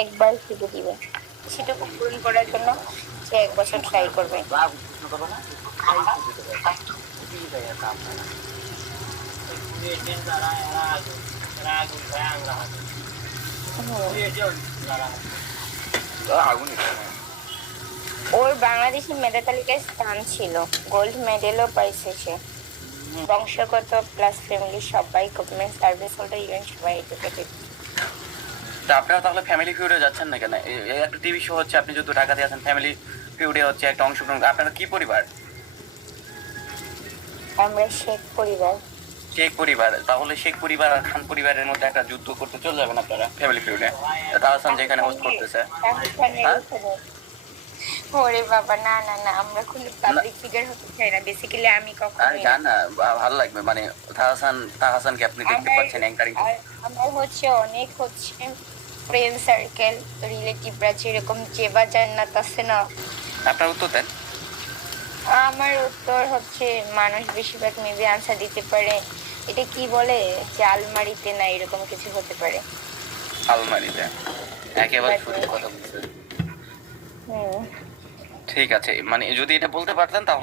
একবার শুধু দিবে, সেটুকু পূরণ করার জন্য সে 1 বছর ট্রাই করবে। ওর বাংলাদেশি মেধা তালিকায় স্থান ছিল, গোল্ড মেডেলও পাইছে সে। বংশগত প্লাস ফ্যামিলি সবাই গভর্নমেন্ট সার্ভিস হোল্ডার, ইভেন সবাই এডুকেটেড। তা আপনারা তাহলে ফ্যামিলি ফিউডে যাচ্ছেন না কেন? একটা টিভি শো হচ্ছে, আপনি যদি ঢাকাতে আছেন, ফ্যামিলি ফিউডে হচ্ছে একটা অংশগ্রহণ। আপনারা কি পরিবার? আমরা শেখ পরিবার। শেখ পরিবার? তাহলে শেখ পরিবার আর খান পরিবারের মধ্যে একটা যুদ্ধ করতে চলে যাবেন আপনারা ফ্যামিলি ফিউডে, তাহসান যেখানে হোস্ট করতেছে। হ্যাঁ? ওরে বাবা, না না না, আমরা কোনো পাবলিক ফিগার হতে চাই না। বেসিক্যালি আমি আরে কখনো জান না, ভালো লাগবে মানে তাহসানকে আপনি দেখতে পাচ্ছেন অ্যাঙ্কারিং। আমার অনেক ফ্রেন্ড সার্কেল, রিলেটিভরা যেরকম জেবা জান্নাত আছে না। আপনার উত্তর দেন। আমার উত্তর মানুষ বেশিরভাগ মেবি আনসার দিতে পারে, এটা কি বলে যে আলমারিতে না, এরকম কিছু হতে পারে। আলমারিতে? একেবারে সঠিক কথা বলছেন। ঠিক আছে, মানে যদি এটা বলতে পারতেন তাহলে